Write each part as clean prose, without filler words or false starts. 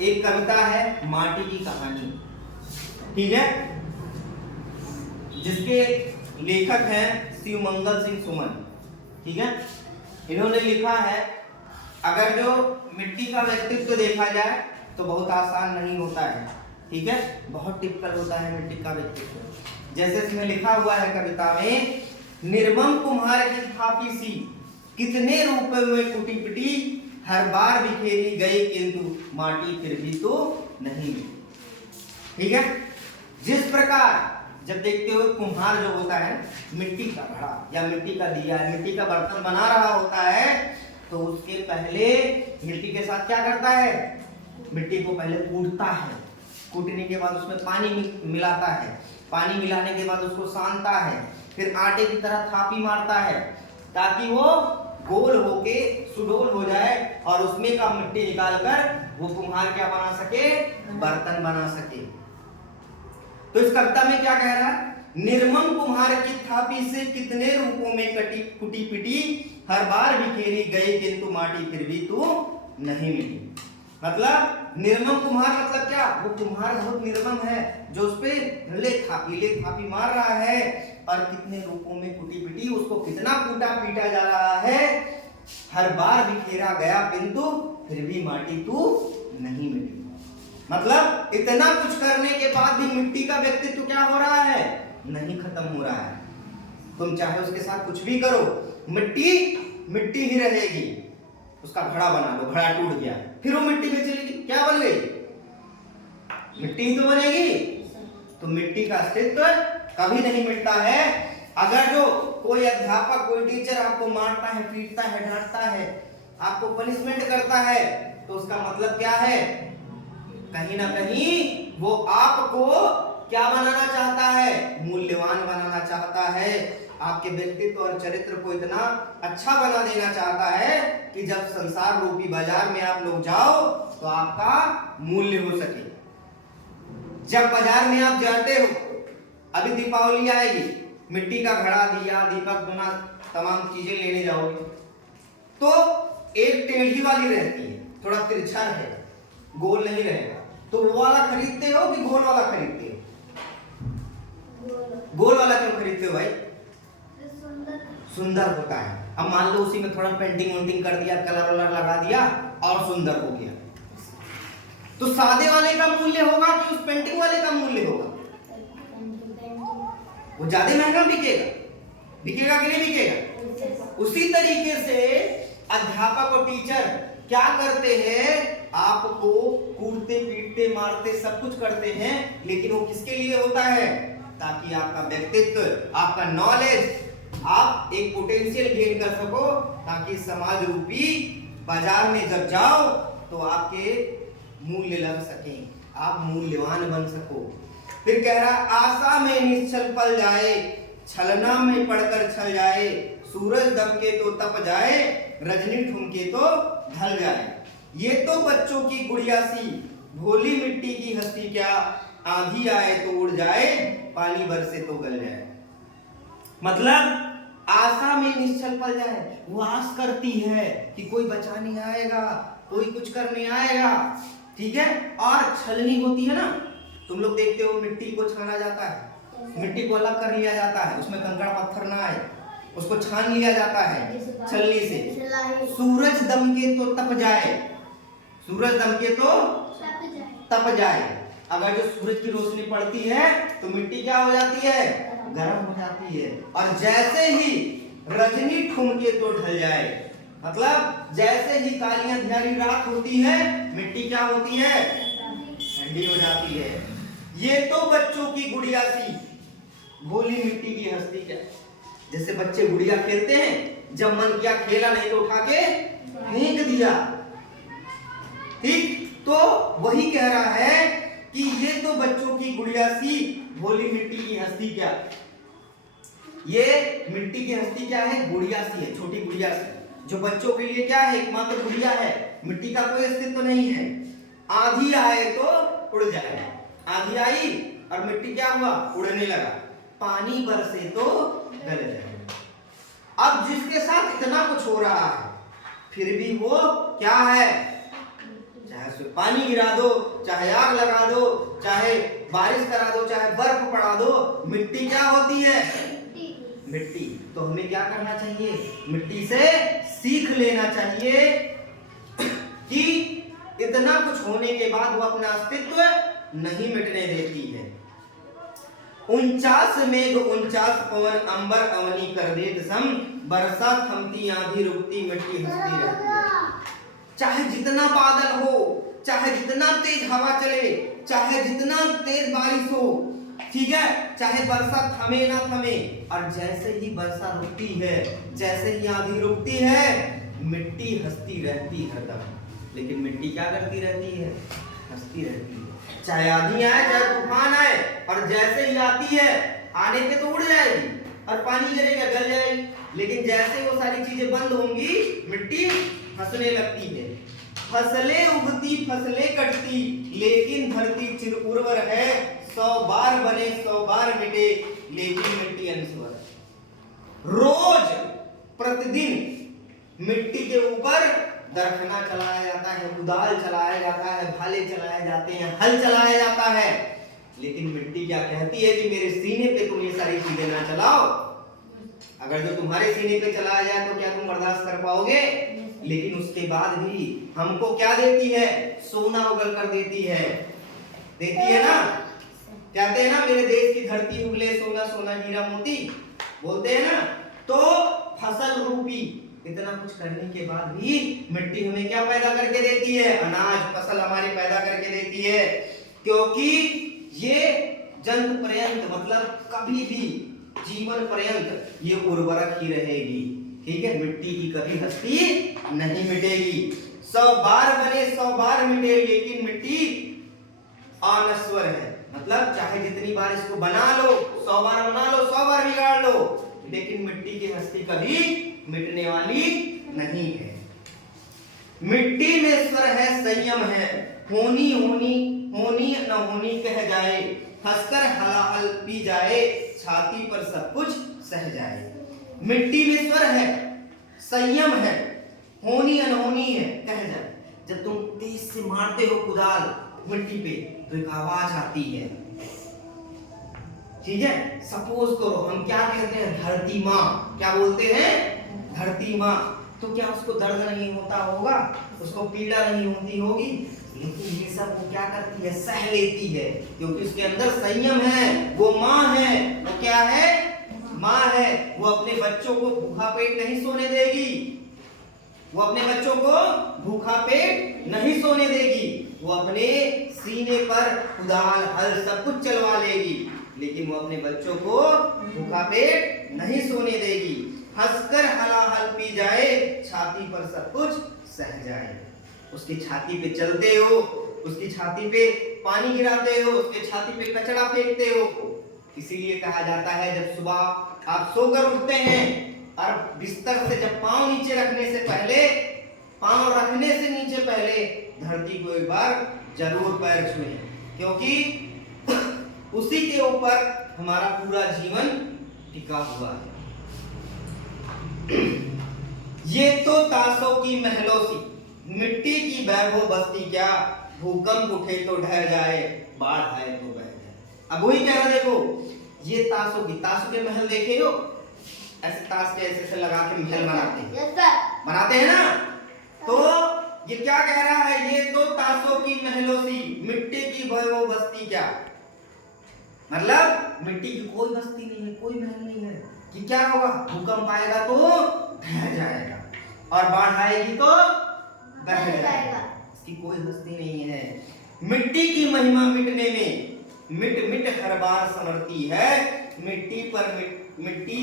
एक कविता है माटी की कहानी, ठीक है, जिसके लेखक हैं शिवमंगल सिंह सुमन, ठीक है। इन्होंने लिखा है, अगर जो मिट्टी का व्यक्तित्व देखा जाए तो बहुत आसान नहीं होता है, ठीक है, बहुत टिपिकल होता है मिट्टी का व्यक्तित्व। जैसे इसमें लिखा हुआ है कविता में, निर्मम कुम्हार की थापी सी कितने रूपों में कुटी पिटी, हर बार बिखेरी गई किंतु माटी फिर भी तो नहीं मिली, ठीक है। जिस प्रकार जब देखते हो कुम्हार जो होता है मिट्टी का घड़ा या मिट्टी का दिया, मिट्टी का बर्तन बना रहा होता है, तो उसके पहले मिट्टी के साथ क्या करता है, मिट्टी को पहले कूटता है, कूटने के बाद उसमें पानी मिलाता है, पानी मिलाने के बाद उसको सानता है, फिर आटे की तरह थापी मारता है ताकि वो गोल होके सुडोल हो जाए और उसमें का मिट्टी निकालकर वो कुम्हार क्या बना सके, बर्तन बना सके। तो इस कविता में क्या कह रहा है, निर्मम कुम्हार की थापी से कितने रूपों में कुटी पिटी, हर बार बिखेरी गई किंतु माटी फिर भी तो नहीं मिली। मतलब निर्मम कुम्हार मतलब क्या, वो कुम्हार बहुत निर्मम है जो उस पे ले थापी मार रहा है, और कितने रूपों में कुटी पिटी, उसको कितना कूटा पीटा जा रहा है, हर बार बिखेरा गया किंतु फिर भी माटी तू नहीं मिली। मतलब इतना कुछ करने के बाद भी मिट्टी का व्यक्तित्व क्या हो रहा है, नहीं खत्म हो रहा है। तुम चाहे उसके साथ कुछ भी करो, मिट्टी मिट्टी ही रहेगी। उसका घड़ा बना लो, घड़ा टूट गया, फिर वो मिट्टी में चलेगी, क्या बन गई, मिट्टी ही तो बनेगी। तो मिट्टी का अस्तित्व कभी नहीं मिटता है। अगर जो कोई अध्यापक, कोई टीचर आपको मारता है, पीटता है, डांटता है, आपको पनिशमेंट करता है, तो उसका मतलब क्या है, कहीं ना कहीं वो आपको क्या बनाना चाहता है, मूल्यवान बनाना चाहता है, आपके व्यक्तित्व और चरित्र को इतना अच्छा बना देना चाहता है कि जब संसार रूपी बाजार में आप लोग जाओ तो आपका मूल्य हो सके। जब बाजार में आप जाते हो, अभी दीपावली आएगी, मिट्टी का घड़ा, दिया, दीपक, गुना तमाम चीजें लेने जाओगे तो एक टेढ़ी वाली रहती है, थोड़ा तिरछा है, गोल नहीं रहेगा, तो वो वाला खरीदते हो कि गोल वाला खरीदते हो? गोल वाला क्यों खरीदते हो भाई? सुंदर होता है। अब मान लो उसी में थोड़ा पेंटिंग वोटिंग कर दिया, कलर वलर लगा दिया और सुंदर हो गया, तो सादे वाले का मूल्य होगा कि उस पेंटिंग वाले का मूल्य होगा? वो ज्यादा महंगा बिकेगा, बिकेगा कि नहीं बिकेगा? उसी तरीके से अध्यापक और टीचर क्या करते हैं, आपको कूटते पीटते मारते सब कुछ करते हैं, लेकिन वो किसके लिए होता है, ताकि आपका व्यक्तित्व, आपका नॉलेज, आप एक पोटेंशियल गेन कर सको, ताकि समाज रूपी बाजार में जब जाओ तो आपके मूल्य लग सके, आप मूल्यवान बन सको। फिर कह रहा, आशा में निश्चल पल जाए, छलना में पड़कर छल जाए, सूरज दबके तो तप जाए, रजनी ठुमके तो ढल जाए, ये तो बच्चों की गुड़िया सी भोली मिट्टी की हस्ती क्या, आंधी आए तो उड़ जाए, पानी बरसे तो गल जाए। मतलब आशा में निश्चल पल जाए, वो आस करती है कि कोई बचाने आएगा, कोई कुछ करने आएगा, ठीक है। और छलनी होती है ना, तुम लोग देखते हो मिट्टी को छाना जाता है, मिट्टी को अलग कर लिया जाता है, उसमें कंकड़ पत्थर ना आए, उसको छान लिया जाता है छलनी से। सूरज दमके तो तप जाए, सूरज दमके तो तप जाए। अगर जो सूरज की रोशनी पड़ती है तो मिट्टी क्या हो जाती है, गर्म हो जाती है, और जैसे ही रजनी ठुमके तो ढल जाए, मतलब जैसे ही काली अंधेरी रात होती है, मिट्टी क्या होती है, ठंडी हो जाती है। ये तो बच्चों की गुड़िया सी भोली मिट्टी की हस्ती क्या, जैसे बच्चे गुड़िया खेलते हैं, जब मन किया खेला, नहीं तो उठा के फेंक दिया, ठीक। तो वही कह रहा है कि ये तो बच्चों की गुड़िया सी भोली मिट्टी की हस्ती क्या, ये मिट्टी की हस्ती क्या है, गुड़िया सी है, छोटी गुड़िया सी, जो बच्चों के लिए क्या है, एकमात्र गुड़िया है, मिट्टी का कोई अस्तित्व नहीं है। आंधी आए तो उड़ जाए, आंधी आई और मिट्टी क्या हुआ, उड़ने लगा, पानी बरसे तो गल जाए। अब जिसके साथ इतना कुछ हो रहा है, फिर भी वो क्या है, चाहे चाहे उसमें पानी गिरा दो, चाहे आग लगा दो, चाहे बारिश करा दो, चाहे बर्फ पड़ा दो, मिट्टी क्या होती है? मिट्टी। तो हमें क्या करना चाहिए? मिट्टी से सीख लेना चाहिए कि इतना कुछ होने के बाद वो अपना अस्तित्व नहीं मिटने देती है। 49 मेघ 49 पवन अंबर अवनी कर देत सम, बरसा थमती आंधी रुकती मिट्टी हंसती रहती है। चाहे जितना बादल हो, चाहे जितना तेज हवा चले, चाहे जितना तेज बारिश हो, ठीक है, चाहे वर्षा थमे ना थमे, और जैसे ही वर्षा रुकती है, जैसे ही आंधी रुकती है, मिट्टी हंसती रहती हरदम। लेकिन मिट्टी क्या करती रहती है? हंसती रहती है। चाहे आंधी आए, चाहे तूफान आए, और जैसे ही आती है, आने पे तो उड़ जाएगी और पानी गिरेगा, गल जाएगी, लेकिन जैसे वो सारी चीजें बंद होंगी, मिट्टी हंसने लगती है। फसलें उगती फसलें कटती, लेकिन धरती चिर उर्वर है, 100 बार बने 100 बार मिटे, लेकिन मिट्टी अनस्वर है। रोज प्रतिदिन मिट्टी के ऊपर दरखना चलाया जाता है, कुदाल चलाया जाता है, भाले चलाए जाते हैं, हल चलाया जाता है, लेकिन मिट्टी क्या कहती है कि मेरे सीने पे तुम ये सारी चीजें ना चलाओ। अगर जो तुम्हारे सीने पे चलाया जाए तो क्या तुम बर्दाश्त कर पाओगे? लेकिन उसके बाद भी हमको क्या देती है? सोना उगल कर देती है, देती है ना। कहते हैं ना, मेरे देश की धरती उगले सोना सोना हीरा मोती, बोलते हैं ना। तो फसल रूपी इतना कुछ करने के बाद भी मिट्टी हमें क्या पैदा करके देती है? अनाज, फसल हमारी पैदा करके देती है, क्योंकि ये जन्म पर्यंत, मतलब कभी भी जीवन पर्यंत ये उर्वरक ही रहेगी। ठीक है, मिट्टी की कभी हस्ती नहीं मिटेगी। 100 बार बने 100 बार मिटे, लेकिन मिट्टी अनस्वर है। मतलब चाहे जितनी बार इसको बना लो, 100 बार बना लो, 100 बार बिगाड़ लो, लेकिन मिट्टी की हस्ती कभी मिटने वाली नहीं है। मिट्टी में स्वर है, संयम है, होनी होनी होनी न होनी कह जाए, हंसकर हलाहल पी जाए, छाती पर सब कुछ सह जाए। मिट्टी में स्वर है, संयम है, होनी अनहोनी है कह जाए। जब तुम तेज से मारते हो कुदाल मिट्टी पे तो एक आवाज आती है, ठीक है। सपोज करो हम क्या कहते हैं? धरती माँ, क्या बोलते हैं? धरती माँ। तो क्या उसको दर्द नहीं होता होगा? उसको पीड़ा नहीं होती होगी? लेकिन ये सब वो क्या करती है? सह लेती है, क्योंकि उसके अंदर संयम है। वो माँ है, वो क्या है? माँ है। वो अपने बच्चों को भूखा पेट नहीं सोने देगी, वो अपने बच्चों को भूखा पेट नहीं सोने देगी। वो अपने सीने पर कुदाल हल सब कुछ चलवा लेगी, लेकिन वो अपने बच्चों को भूखा पेट नहीं सोने देगी। हंसकर हलाहल पी जाए, छाती पर सब कुछ सह जाए। उसकी छाती पे चलते हो, उसकी छाती पे पानी गिराते हो, उसके छाती पे कचरा फेंकते हो। इसीलिए कहा जाता है जब सुबह आप सोकर उठते हैं और बिस्तर से जब पांव नीचे रखने से पहले, पांव रखने से नीचे पहले धरती को एक बार जरूर पैर छुएं, क्योंकि उसी के ऊपर हमारा पूरा जीवन टिका हुआ है। ये तो ताशों की महलों सी, मिट्टी की वैभव बस्ती क्या, भूकंप उठे तो ढह जाए, बाढ़ आए तो बह जाए। अब वही कह रहा, देखो ये ताशों की, ताशों के महल देखे हो? ऐसे ताश के ऐसे लगा के महल बनाते हैं ना। तो ये क्या कह रहा है? ये तो ताशों की महलों सी, मिट्टी की वैभव बस्ती क्या, मतलब मिट्टी की कोई बस्ती नहीं है, कोई महल नहीं है कि क्या होगा? भूकंप आएगा तो ढह जाएगा और बाढ़ आएगी तो बह जाएगा, इसकी कोई हस्ती नहीं है। मिट्टी की महिमा मिटने में, मिट मिट हर बार समरती है, मिट्टी पर मिट्टी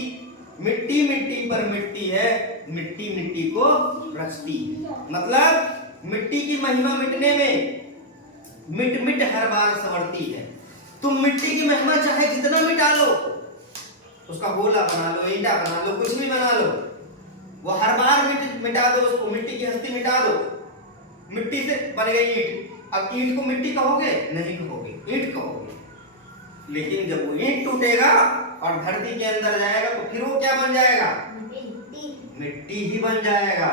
मिट्टी मिट्टी पर मिट्टी है, मिट्टी मिट्टी को रचती है। मतलब मिट्टी की महिमा मिटने में मिट मिट हर बार संवरती है। तुम मिट्टी की महिमा चाहे जितना मिटा लो, उसका गोला बना लो, ईंटा बना लो, कुछ भी बना लो, वो हर बार मिटा दो उसको, मिट्टी की हस्ती मिटा दो। मिट्टी से बन गई ईंट, अब ईंट को मिट्टी कहोगे? नहीं कहोगे, ईंट कहोगे। लेकिन जब वो ईंट टूटेगा और धरती के अंदर जाएगा तो फिर वो क्या बन जाएगा? मिट्टी ही बन जाएगा।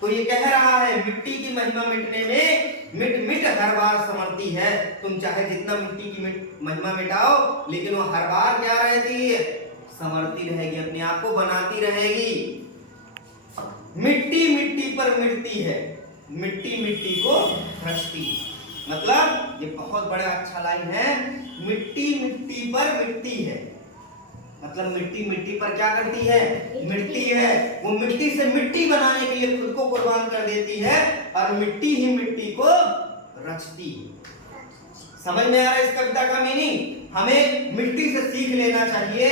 तो ये कह रहा है मिट्टी की महिमा मिटने में मिट मिट हर बार समरती है। तुम चाहे जितना मिट्टी की महिमा मिटाओ, लेकिन वो हर बार क्या रहती है? समरती रहेगी, अपने आप को बनाती रहेगी। मिट्टी मिट्टी पर मिटती है, मिट्टी मिट्टी को रचती। मतलब ये बहुत बड़ा अच्छा लाइन है, मिट्टी मिट्टी पर मिटती है। मतलब मिट्टी मिट्टी पर क्या करती है? मिट्टी है। वो मिट्टी से मिट्टी बनाने के लिए खुद को कुर्बान कर देती है और मिट्टी ही मिट्टी को रचती। समझ में आ रहा है इस कविता का मीनिंग? हमें मिट्टी से सीख लेना चाहिए।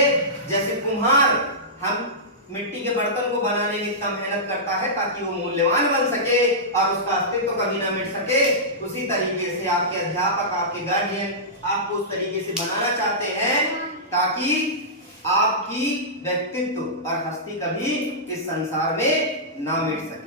जैसे कुम्हार हम मिट्टी के बर्तन को बनाने में इतना मेहनत करता है ताकि वो मूल्यवान बन सके और उसका अस्तित्व कभी ना मिट सके, उसी तरीके से आपके अध्यापक, आपके गार्जियन आपको उस तरीके से बनाना चाहते हैं ताकि आपकी व्यक्तित्व और हस्ती कभी इस संसार में ना मिट सके।